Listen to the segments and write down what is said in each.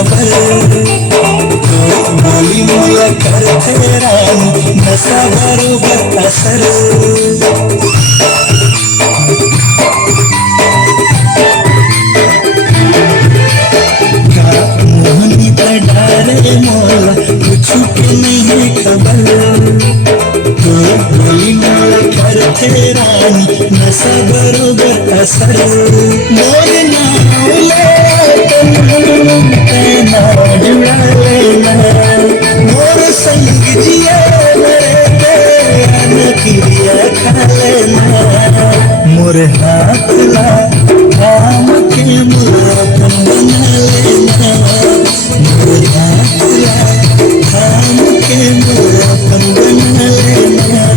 खबर बोली मोला करथे रानी नशा बरोबर असर मोहनी का डारे मोला कुछ के नहीं खबर बोली मोला करथे रानी नशा बरोबर असर मोर नाम लेना जुड़ा लेना मोर संग जिया मेरे किया खा लेना मोर हाथ ला काम के मुराद बना लेना मोर हाथ ला काम के मुराद बना लेना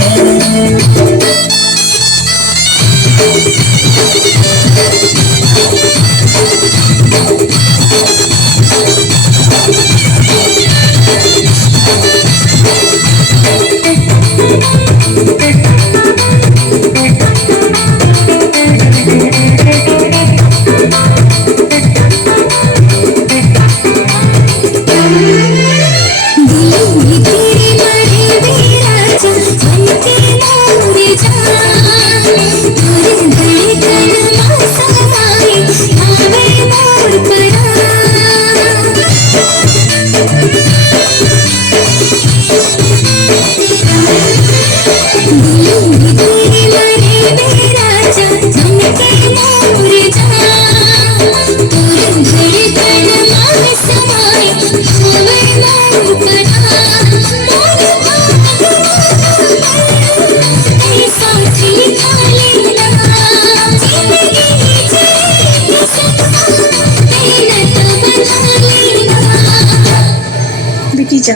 बेटी जा